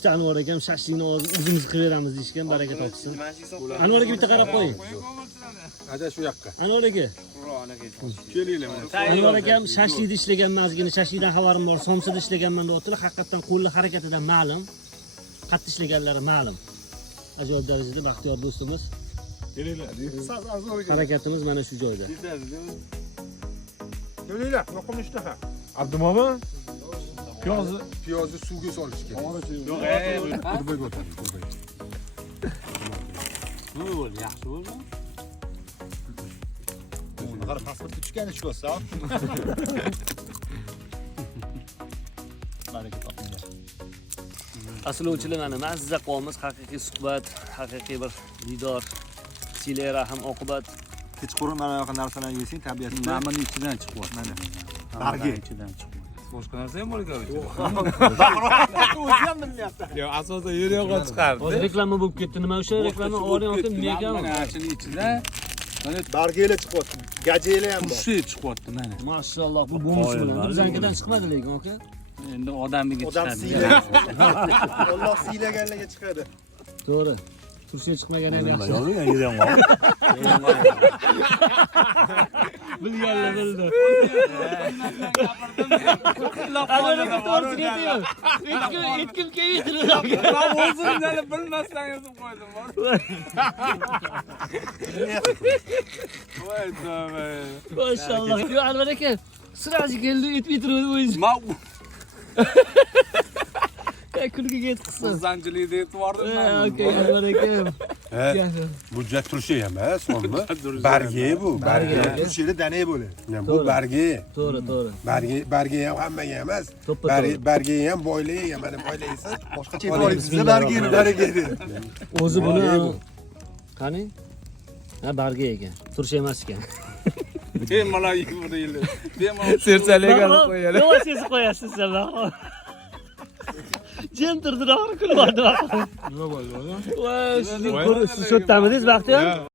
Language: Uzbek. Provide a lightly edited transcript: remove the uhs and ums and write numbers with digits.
kelishdi Anvar akam shashlikni o'zimiz qilib beramiz deyishgan, baraka topsin. Anvar aka bitta qarab qo'ying. Ada shu yoqqa. Anvar aka. Kelinglar. Anvar akam shashlikda ishlaganman, ozgina shashlikdan xabarim bor. Somsada ishlaganman deyaptilar. Haqiqatan qo'lli harakatidan ma'lum. Qattiq ishlaganlari ma'lum. Ajoyib darajada baxtiyor do'stimiz. Harakatimiz mana shu joyda. Kelinglar, yoqim ishtaha. Abdumomi? Piyozni suvga solish kerak. Yo'q, Qurbaga o'tadi, qurbaga. nima bo'ldi? Yaxshi bo'ldimi? Qarab pasport tushgani chiqyapsa. Baraka topinglar. Aslovchilar mana mazza qolmiz, haqiqiy suhbat, haqiqiy bir diydor, sila rahim oqibat. Kechqurun mana bunaqa narsalarni yesang, tabiatda Mana ichidan chiqyapti. Mana. Bargi. ichidan chiqyapti. Boshqa narsa ham bor ekan. O'zi ham bilmayapti. Yo'q, asosan yer yo'qqa chiqardi. Hozir reklama bo'lib ketdi. Nima o'sha reklama olayotib nima ekan? Mana shuni ichida mana Bargilar chiqyapti. Gajeylar ham bor. turshi chiqyapti mana. Mashalloh, bu bonus bilan. Bizankidan chiqmadi lekin, aka. Endi odamiga Odam chiqadi. siylagan. Alloh siylaganlarga chiqadi. To'g'ri. Tursiya chiqmagan ham yaxshi. Yer ham bor. Bilganlar bildi. Etkim keydi. Men o'zim hali bilmasdan yozib qo'ydim. Voy tavba. Mashalloh. Yo, Anvar aka, siraji keldi, etib turibdi o'zingiz. Ma Kulgiga yetqizsin. zanjirlikda e'tibordim. Aka, Anvar aka. Bu turshi emas, o'g'lim. Bargi bu, bargi. Turshida danay bo'ladi. Bu bargi. To'g'ri, to'g'ri. Bargi ham hammaga emas. Bargi ham boyliga, mana boylaysan. Boshqacha e'tiboringiz bizda bargini, bargini. O'zi buni qani? Ha, barga ekan. Tursh emas ekan. Bemalol yeydi. Bemalol serchaliga qo'yadi. Nima siz qo'yasiz sizlar? Jim turdi, kulib oldi. Voy, siz sotdamidingiz, Baxtiyor?